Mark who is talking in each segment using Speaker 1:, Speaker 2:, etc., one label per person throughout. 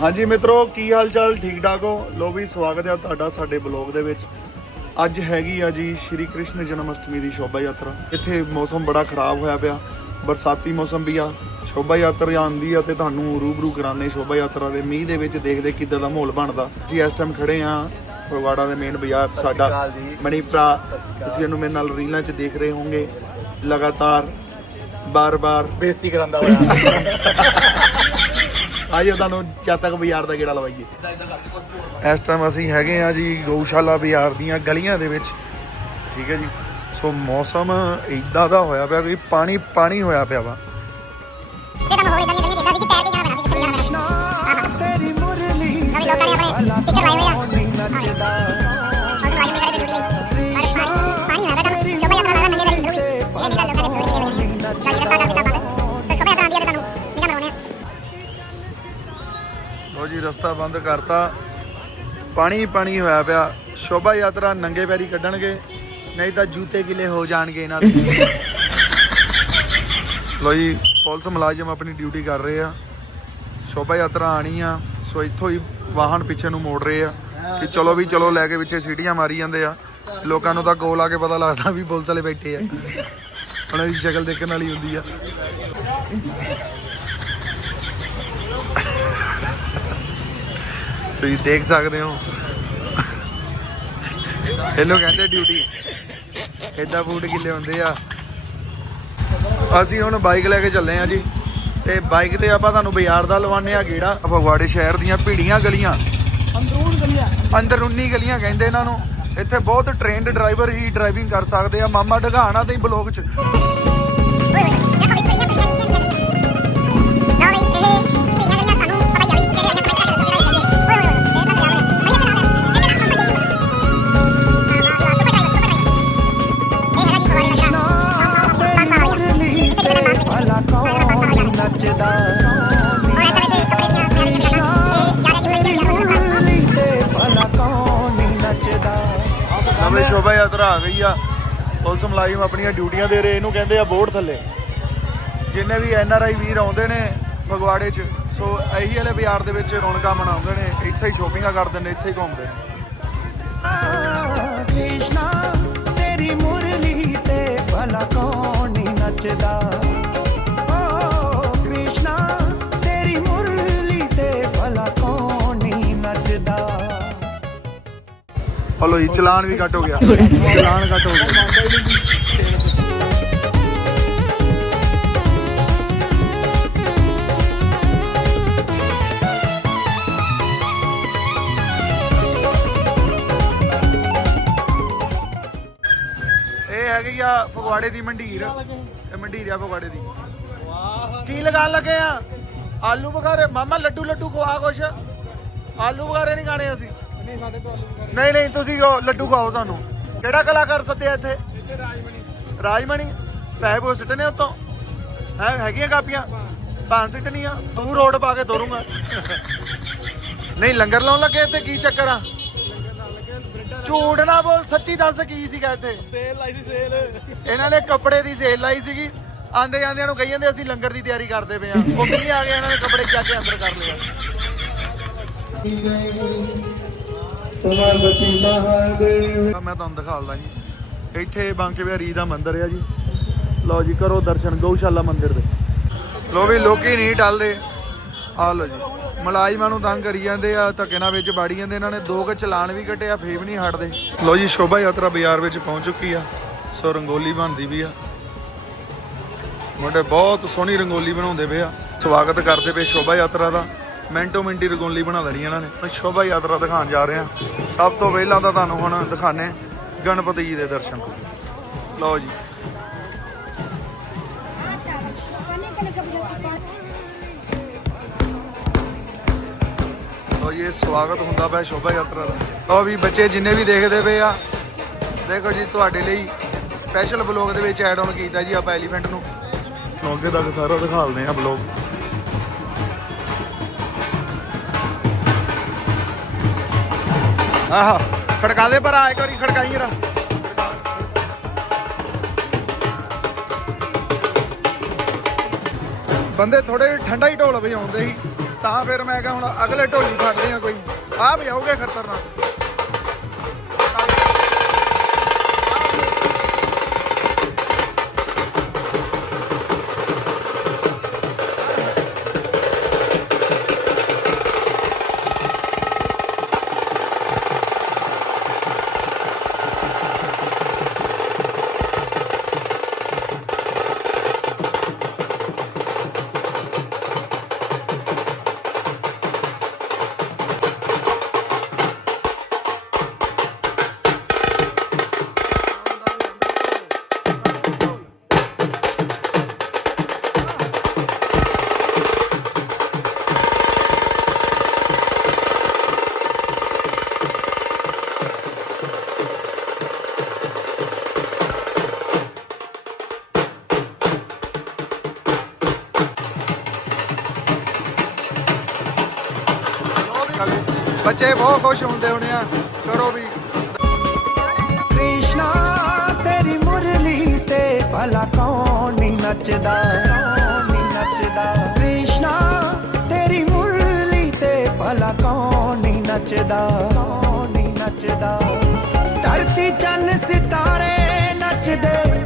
Speaker 1: ਹਾਂਜੀ ਮਿੱਤਰੋ ਕੀ ਹਾਲ ਚਾਲ ਠੀਕ ਠਾਕ ਹੋ? ਲੋ ਵੀ ਸਵਾਗਤ ਹੈ ਤੁਹਾਡਾ ਸਾਡੇ ਬਲੌਗ ਦੇ ਵਿੱਚ। ਅੱਜ ਹੈਗੀ ਆ ਜੀ ਸ਼੍ਰੀ ਕ੍ਰਿਸ਼ਨ ਜਨਮ ਅਸ਼ਟਮੀ ਦੀ ਸ਼ੋਭਾ ਯਾਤਰਾ। ਇੱਥੇ ਮੌਸਮ ਬੜਾ ਖਰਾਬ ਹੋਇਆ ਪਿਆ। ਬਰਸਾਤੀ ਮੌਸਮ ਵੀ ਆ। ਸ਼ੋਭਾ ਯਾਤਰਾ ਆਉਂਦੀ ਆ ਤੇ ਤੁਹਾਨੂੰ ਰੂਬਰੂ ਕਰਾਣੇ ਸ਼ੋਭਾ ਯਾਤਰਾ ਦੇ ਮੀਂਹ ਦੇ ਵਿੱਚ ਦੇਖਦੇ ਕਿੱਦਾਂ ਦਾ ਮਾਹੌਲ ਬਣਦਾ। ਅਸੀਂ ਇਸ ਟਾਈਮ ਖੜੇ ਆ ਫਗਵਾੜਾ ਦੇ ਮੇਨ ਬਾਜ਼ਾਰ ਸਾਡਾ
Speaker 2: ਅਕਾਲ ਜੀ।
Speaker 1: ਮਣੀ ਭਰਾ ਤੁਸੀਂ ਇਹਨੂੰ ਮੇਰੇ ਨਾਲ ਰੀਲਾਂ 'ਚ ਦੇਖ ਰਹੇ ਹੋਵੋਗੇ। ਲਗਾਤਾਰ ਬਾਰ-ਬਾਰ।
Speaker 2: ਬੇਇੱਜ਼ਤੀ ਕਰਾਂਦਾ ਹੋਇਆ।
Speaker 1: ਆਜੋ ਤੁਹਾਨੂੰ ਚਾਤਕ ਬਾਜ਼ਾਰ ਦਾ ਗੇੜਾ ਲਵਾਈਏ। ਇਸ ਟਾਈਮ ਅਸੀਂ ਹੈਗੇ ਆ ਜੀ ਗਊਸ਼ਾਲਾ ਬਾਜ਼ਾਰ ਦੀਆਂ ਗਲੀਆਂ ਦੇ ਵਿੱਚ। ਠੀਕ ਹੈ ਜੀ। ਸੋ ਮੌਸਮ ਇਦਾਂ ਦਾ ਹੋਇਆ ਪਿਆ ਵੀ ਪਾਣੀ ਪਾਣੀ ਹੋਇਆ ਪਿਆ ਵਾ।
Speaker 3: ਜਿੱਦਾਂ ਤੈਰ
Speaker 4: ਮੁਰਲੀ
Speaker 3: ਲੋਕਾਂ ਨੇ ਆਪਣੇ ਟਿਕਟ ਲਾਏ ਹੋਏ ਆ। ਰਸਤਾ ਬੰਦ
Speaker 1: ਕਰਤਾ। ਪਾਣੀ ਪਾਣੀ ਹੋਇਆ ਪਿਆ। ਸ਼ੋਭਾ ਯਾਤਰਾ ਨੰਗੇ ਪੈਰੀ ਕੱਢਣਗੇ, ਨਹੀਂ ਤਾਂ ਜੂਤੇ ਗਿੱਲੇ ਹੋ ਜਾਣਗੇ ਇਹਨਾਂ ਦੇ। ਲੋ ਜੀ, ਪੁਲਿਸ ਮੁਲਾਜ਼ਮ ਆਪਣੀ ਡਿਊਟੀ ਕਰ ਰਹੇ ਆ। ਸ਼ੋਭਾ ਯਾਤਰਾ ਆਣੀ ਆ, ਸੋ ਇੱਥੋਂ ਹੀ ਵਾਹਨ ਪਿੱਛੇ ਨੂੰ ਮੋੜ ਰਹੇ ਆ ਕਿ ਚਲੋ ਵੀ ਚਲੋ, ਲੈ ਕੇ ਪਿੱਛੇ ਸੀਟੀਆਂ ਮਾਰੀ ਜਾਂਦੇ ਆ। ਲੋਕਾਂ ਨੂੰ ਤਾਂ ਗੋਲ ਆ ਕੇ ਪਤਾ ਲੱਗਦਾ ਵੀ ਪੁਲਿਸ ਵਾਲੇ ਬੈਠੇ ਆ। ਉਹਨਾਂ ਦੀ ਸ਼ਕਲ ਦੇਖਣ ਵਾਲੀ ਹੁੰਦੀ ਆ। ਤੁਸੀਂ ਦੇਖ ਸਕਦੇ ਹੋ। ਇਹਨੂੰ ਕਹਿੰਦੇ ਡਿਊਟੀ ਏਦਾਂ ਬੂਟ ਗਿੱਲੇ ਹੁੰਦੇ ਆ। ਅਸੀਂ ਹੁਣ ਬਾਈਕ ਲੈ ਕੇ ਚੱਲੇ ਆ ਜੀ। ਤੇ ਬਾਈਕ ਤੇ ਆਪਾਂ ਤੁਹਾਨੂੰ ਬਾਜ਼ਾਰ ਦਾ ਲਵਾਨੇ ਆ ਗੇੜਾ। ਫਗਵਾੜੇ ਸ਼ਹਿਰ ਦੀਆਂ ਭੀੜੀਆਂ ਗਲੀਆਂ। ਅੰਦਰੂਨ ਗਲੀਆਂ। ਅੰਦਰੂਨੀ ਗਲੀਆਂ ਕਹਿੰਦੇ ਇਹਨਾਂ ਨੂੰ। ਇੱਥੇ ਬਹੁਤ ਟ੍ਰੇਨਡ ਡਰਾਈਵਰ ਹੀ ਡਰਾਈਵਿੰਗ ਕਰ ਸਕਦੇ ਆ। ਮਾਮਾ ਢਗਾਣਾ ਤੇ ਬਲੌਗ 'ਚ। ਸ਼ੋਭਾ ਯਾਤਰਾ ਆ ਗਈ ਆ। ਪੁਲਿਸ ਮੁਲਾਜ਼ਮ ਆਪਣੀਆਂ ਡਿਊਟੀਆਂ ਦੇ ਰਹੇ, ਇਹਨੂੰ ਕਹਿੰਦੇ ਆ ਬੋਰਡ ਥੱਲੇ। ਜਿੰਨੇ ਵੀ ਐਨ ਆਰ ਆਈ ਵੀਰ ਆਉਂਦੇ ਨੇ ਫਗਵਾੜੇ 'ਚ, ਸੋ ਇਹੀ ਵਾਲੇ ਬਾਜ਼ਾਰ ਦੇ ਵਿੱਚ ਰੌਣਕਾਂ ਮਨਾਉਂਦੇ ਨੇ, ਇੱਥੇ ਹੀ ਸ਼ੋਪਿੰਗਾਂ ਕਰਦੇ ਨੇ, ਇੱਥੇ ਹੀ ਘੁੰਮਦੇ ਨੇ।
Speaker 4: ਕ੍ਰਿਸ਼ਨਾ, ਤੇਰੀ ਮੁਰਲੀ ਤੇ ਭਲਾ ਕੌਣ ਨੱਚਦਾ?
Speaker 1: ਹਲੋ ਜੀ, ਚਲਾਨ ਵੀ ਕੱਟ ਹੋ ਗਿਆ। ਚਲਾਨ ਕੱਟ ਹੋ ਗਿਆ। ਇਹ ਹੈਗੀ ਆ ਫਗਵਾੜੇ ਦੀ ਮੰਡੀਰ। ਇਹ ਮੰਡੀਰ ਆ ਫਗਵਾੜੇ ਦੀ। ਕੀ ਲਗਾਉਣ ਲੱਗੇ ਆ? ਆਲੂ ਬੁਖਾਰੇ। ਮਾਮਾ ਲੱਡੂ ਲੱਡੂ ਖਵਾ ਕੁਛ। ਆਲੂ ਬੁਖਾਰੇ ਨਹੀਂ ਖਾਣੇ ਅਸੀਂ। ਨਹੀਂ ਨਹੀਂ ਤੁਸੀਂ ਉਹ ਲੱਡੂ ਖਾਓ ਤੁਹਾਨੂੰ। ਕਿਹੜਾ ਕਲਾਕਾਰ ਸੱਦਿਆ ਇੱਥੇ? ਰਾਜਮਣੀ। ਪੈਸੇ ਪੋ ਸਿੱਟਨੇ ਉਤੋਂ। ਹੈ ਹੈਗੀਆਂ ਕਾਪੀਆਂ? ਪੰਜ ਸਿੱਟਣੀਆਂ। ਤੂੰ ਰੋਡ ਪਾ ਕੇ ਤੋਰੂੰਗਾ। ਨਹੀਂ ਲੰਗਰ ਲਾਉਣ ਲੱਗੇ ਇੱਥੇ ਕੀ ਚੱਕਰ ਆ? ਝੂਠ ਨਾ ਬੋਲ ਸੱਚੀ ਦੱਸ ਕੀ ਸੀਗਾ ਇੱਥੇ?
Speaker 2: ਸੇਲ ਲਾਈ ਸੀ ਸੇਲ।
Speaker 1: ਇਹਨਾਂ ਨੇ ਕੱਪੜੇ ਦੀ ਸੇਲ ਲਾਈ ਸੀਗੀ। ਆਂਦੇ ਜਾਂਦਿਆਂ ਨੂੰ ਕਹੀ ਜਾਂਦੇ ਅਸੀਂ ਲੰਗਰ ਦੀ ਤਿਆਰੀ ਕਰਦੇ ਪਏ ਆ। ਉਹ ਮਿਲੀ ਆ ਗਿਆ ਇਹਨਾਂ ਨੇ ਕੱਪੜੇ ਚੱਕ ਕੇ ਅੰਦਰ ਕਰ ਲਿਆ ਮੈਂ ਤੁਹਾਨੂੰ ਦਿਖਾਉਂਦਾ ਜੀ। ਇੱਥੇ ਬਾਂਕੇ ਬਿਹਾਰੀ ਦਾ ਮੰਦਿਰ ਆ ਜੀ। ਲਓ ਜੀ, ਕਰੋ ਦਰਸ਼ਨ, ਗਊਸ਼ਾਲਾ ਮੰਦਿਰ ਦੇ। ਲੋ ਵੀ, ਲੋਕੀ ਨਹੀਂ ਟਲਦੇ। ਆ ਲਓ ਜੀ, ਮਲਾਜ਼ਮਾਂ ਨੂੰ ਤੰਗ ਕਰੀ ਜਾਂਦੇ ਆ, ਧੱਕੇ ਨਾਲ ਵਿੱਚ ਬਾੜੀ ਜਾਂਦੇ, ਇਹਨਾਂ ਨੇ ਦੋ ਕੁ ਚਲਾਨ ਵੀ ਕੱਟਿਆ ਫੇਰ ਵੀ ਨਹੀਂ ਹਟਦੇ। ਲੋ ਜੀ, ਸ਼ੋਭਾ ਯਾਤਰਾ ਬਾਜ਼ਾਰ ਵਿੱਚ ਪਹੁੰਚ ਚੁੱਕੀ ਆ। ਸੋ ਰੰਗੋਲੀ ਬਣਦੀ ਵੀ ਆ। ਮੁੰਡੇ ਬਹੁਤ ਸੋਹਣੀ ਰੰਗੋਲੀ ਬਣਾਉਂਦੇ ਪਏ ਆ। ਸਵਾਗਤ ਕਰਦੇ ਪਏ ਸ਼ੋਭਾ ਯਾਤਰਾ ਦਾ। ਮਿੰਟੋ ਮਿੰਟੀ ਰਗੋਲੀ ਬਣਾ ਦੇਣੀ ਇਹਨਾਂ ਨੇ। ਮੈਂ ਸ਼ੋਭਾ ਯਾਤਰਾ ਦਿਖਾਉਣ ਜਾ ਰਹੇ। ਆ ਸਭ ਤੋਂ ਪਹਿਲਾਂ ਤਾਂ ਤੁਹਾਨੂੰ ਹੁਣ ਦਿਖਾਣੇ ਗਣਪਤੀ ਜੀ ਦੇ ਦਰਸ਼ਨ। ਲਓ ਜੀ। ਲਓ ਜੀ, ਇਹ ਸਵਾਗਤ ਹੁੰਦਾ ਪਿਆ ਸ਼ੋਭਾ ਯਾਤਰਾ ਦਾ। ਲਓ ਵੀ ਬੱਚੇ ਜਿੰਨੇ ਵੀ ਦੇਖਦੇ ਪਏ ਆ, ਦੇਖੋ ਜੀ, ਤੁਹਾਡੇ ਲਈ ਸਪੈਸ਼ਲ ਬਲੌਗ ਦੇ ਵਿੱਚ ਐਡ ਆਨ ਕੀਤਾ ਜੀ ਆਪਾਂ ਐਲੀਫੈਂਟ ਨੂੰ। ਅੱਗੇ ਤੱਕ ਸਾਰਾ ਦਿਖਾਲਦੇ ਆ ਬਲੌਗ ਆਹੋ, ਖੜਕਾ ਦੇ ਭਰਾ, ਇੱਕ ਵਾਰੀ ਖੜਕਾਈ ਜਰਾ। ਬੰਦੇ ਥੋੜੇ ਠੰਡਾ ਹੀ ਢੋਲ ਵਜਾਉਂਦੇ ਸੀ, ਤਾਂ ਫਿਰ ਮੈਂ ਕਿਹਾ ਹੁਣ ਅਗਲੇ ਢੋਲੀ ਫੜਦੇ ਆ ਕੋਈ। ਆਹ ਵਜਾਉਗੇ ਖਤਰਨਾਕ ਬੱਚੇ ਬਹੁਤ ਖੁਸ਼ ਹੁੰਦੇ ਹੋਣੇ ਆ। ਕਰੋ ਵੀ।
Speaker 4: ਕ੍ਰਿਸ਼ਨਾ, ਤੇਰੀ ਮੁਰਲੀ ਤੇ ਭਲਾ ਕੌਣ ਨੀ ਨੱਚਦਾ? ਕੌਣ ਨੀ ਨੱਚਦਾ? ਕ੍ਰਿਸ਼ਨਾ, ਤੇਰੀ ਮੁਰਲੀ ਤੇ ਭਲਾ ਕੌਣ ਨੀ ਨੱਚਦਾ? ਕੌਣ ਨੀ ਨੱਚਦਾ? ਧਰਤੀ ਚੰਨ ਸਿਤਾਰੇ ਨੱਚਦੇ।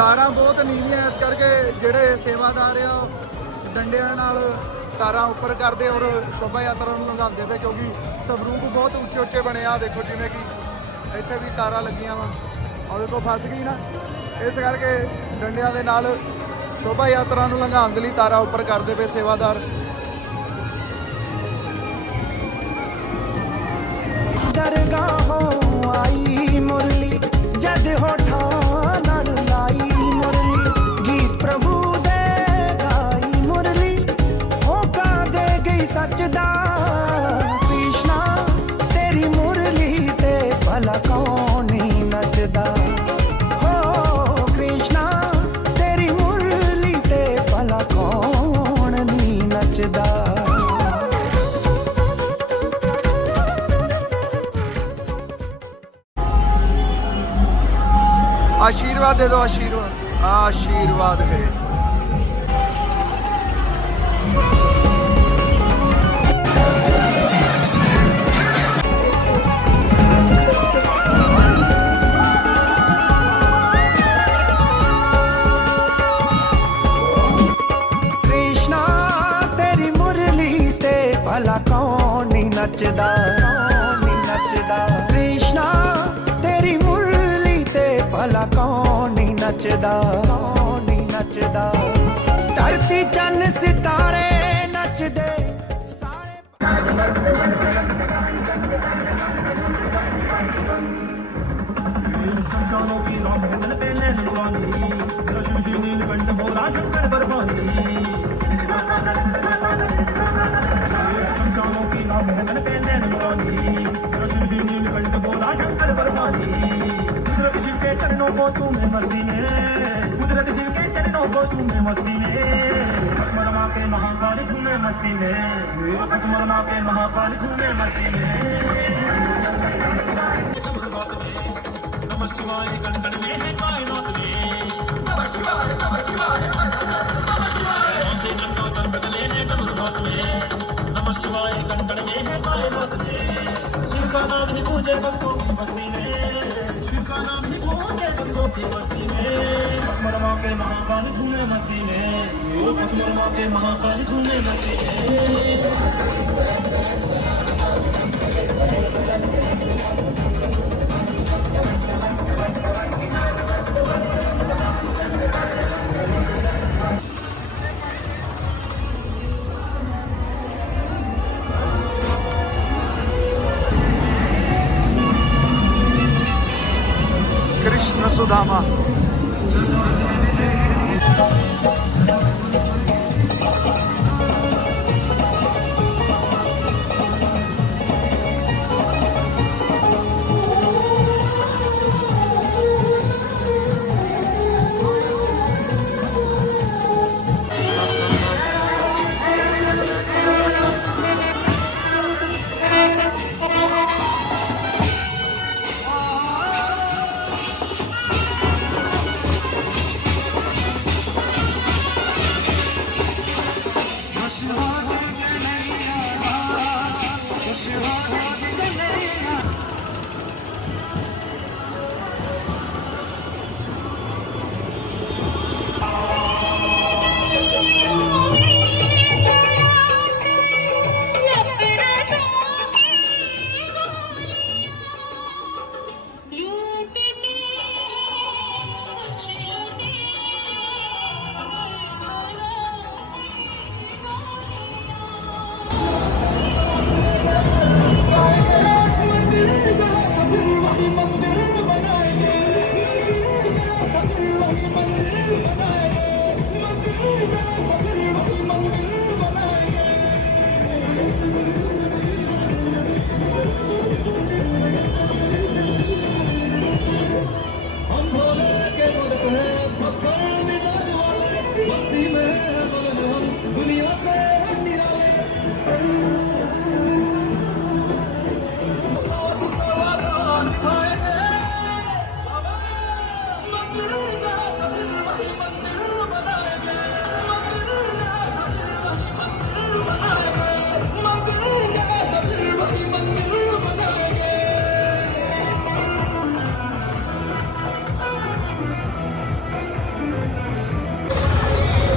Speaker 4: ਤਾਰਾਂ
Speaker 1: ਬਹੁਤ ਨੀਵੀਆਂ, ਇਸ ਕਰਕੇ ਜਿਹੜੇ ਸੇਵਾਦਾਰ ਆ ਉਹ ਡੰਡਿਆਂ ਨਾਲ ਤਾਰਾਂ ਉੱਪਰ ਕਰਦੇ ਔਰ ਸ਼ੋਭਾ ਯਾਤਰਾ ਨੂੰ ਲੰਘਾਉਂਦੇ ਤੇ ਕਿਉਂਕਿ ਸਵਰੂਪ ਬਹੁਤ ਉੱਚੇ ਉੱਚੇ ਬਣੇ ਆ। ਦੇਖੋ ਜਿਵੇਂ ਕਿ ਇੱਥੇ ਵੀ ਤਾਰਾਂ ਲੱਗੀਆਂ ਵਾ। ਔਰ ਦੇਖੋ, ਫਸ ਗਈ ਨਾ। ਇਸ ਕਰਕੇ ਡੰਡਿਆਂ ਦੇ ਨਾਲ ਸ਼ੋਭਾ ਯਾਤਰਾ ਨੂੰ ਲੰਘਾਉਣ ਦੇ ਲਈ ਤਾਰਾਂ ਉੱਪਰ ਕਰਦੇ ਪਏ ਸੇਵਾਦਾਰ।
Speaker 4: ਦਰਗਾਹੋਂ ਭਲਾ ਕੌਣ ਨੀ ਨੱਚਦਾ? ਹੋ ਕ੍ਰਿਸ਼ਨਾ, ਤੇਰੀ ਮੁਰਲੀ ਤੇ ਭਲਾ ਕੌਣ ਨੀ ਨੱਚਦਾ?
Speaker 1: ਆਸ਼ੀਰਵਾਦ ਦੇ ਦਿਓ, ਆਸ਼ੀਰਵਾਦ। ਆਸ਼ੀਰਵਾਦ ਹੈ
Speaker 4: ਨੱਚਦਾ ਕੌਣ ਨੀ ਨੱਚਦਾ ਧਰਤੀ ਚੰਨ ਸਿਤਾਰੇ ਨੱਚਦੇ ਸਾਰੇ
Speaker 2: शमशानों की रात बदल पे नैन नुरानी तेरा शिव जी नीलकंठ भोला शंकर बर्फानी शमशानों की रात बदल पे नैन नुरानी तेरा शिव जी नीलकंठ भोला शंकर बर्फानी कुदरत शिव के चरणों को तूने मस्ती में कुदरत शिव के चरणों को तूने मस्ती में स्मरमा के महाकाल तूने मस्ती में स्मरमा के महाकाल तूने मस्ती में नमः शिवाय गण गण में है कायनात में नमः शिवाय नमः शिवाय से गंगा सर बदले हैं डमरू हाथ में नमः शिवाय गण गण में है कायनात में शिव का नाम ही पूजे बंदों की बस्ती में शिव का नाम ही पूजे बंदों की बस्ती में स्मरमा के महाकाल झूमे मस्ती में स्मरमा के महाकाल झूमे मस्ती में
Speaker 1: 知道吗？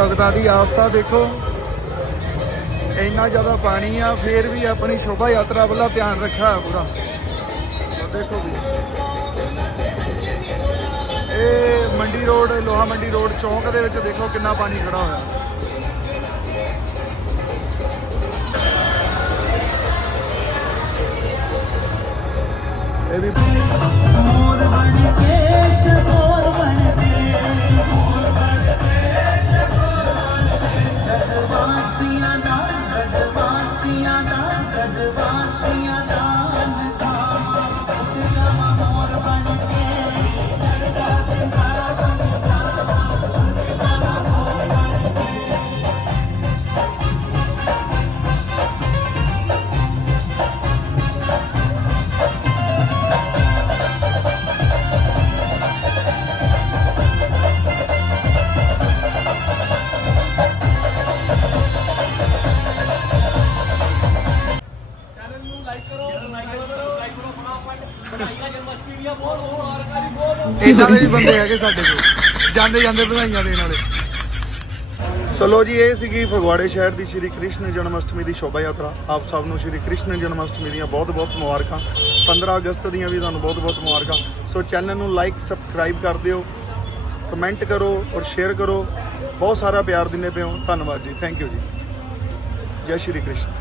Speaker 1: ਭਗਤਾਂ ਦੀ ਆਸਥਾ ਦੇਖੋ। ਇੰਨਾ ਜ਼ਿਆਦਾ ਪਾਣੀ ਆ, ਫੇਰ ਵੀ ਆਪਣੀ ਸ਼ੋਭਾ ਯਾਤਰਾ ਵੱਲ ਧਿਆਨ ਰੱਖਿਆ ਪੂਰਾ। ਦੇਖੋ ਵੀ ਇਹ ਮੰਡੀ ਰੋਡ, ਲੋਹਾ ਮੰਡੀ ਰੋਡ ਚੌਂਕ ਦੇ ਵਿੱਚ ਦੇਖੋ ਕਿੰਨਾ ਪਾਣੀ ਖੜਾ ਹੋਇਆ। ਇਦਾਂ ਦੇ ਵੀ ਬੰਦੇ ਹੈਗੇ ਸਾਡੇ ਕੋਲ। ਜਾਂਦੇ ਜਾਂਦੇ ਵਧਾਈਆਂ ਦੇਣ ਵਾਲੇ। ਚਲੋ ਜੀ, ਇਹ ਸੀਗੀ ਫਗਵਾੜੇ ਸ਼ਹਿਰ ਦੀ ਸ਼੍ਰੀ ਕ੍ਰਿਸ਼ਨ ਜਨਮ ਅਸ਼ਟਮੀ ਦੀ ਸ਼ੋਭਾ ਯਾਤਰਾ। ਆਪ ਸਭ ਨੂੰ ਸ਼੍ਰੀ ਕ੍ਰਿਸ਼ਨ ਜਨਮ ਅਸ਼ਟਮੀ ਦੀਆਂ ਬਹੁਤ-ਬਹੁਤ ਮੁਬਾਰਕਾਂ। 15 ਅਗਸਤ ਦੀਆਂ ਵੀ ਤੁਹਾਨੂੰ ਬਹੁਤ-ਬਹੁਤ ਮੁਬਾਰਕਾਂ। ਸੋ ਚੈਨਲ ਨੂੰ ਲਾਈਕ ਸਬਸਕ੍ਰਾਈਬ ਕਰ ਦਿਓ। ਕਮੈਂਟ ਕਰੋ ਔਰ ਸ਼ੇਅਰ ਕਰੋ। ਬਹੁਤ ਸਾਰਾ ਪਿਆਰ ਦਿੰਦੇ ਪਿਓ ਧੰਨਵਾਦ ਜੀ। ਥੈਂਕ ਯੂ ਜੀ। ਜੈ ਸ਼੍ਰੀ ਕ੍ਰਿਸ਼ਨ।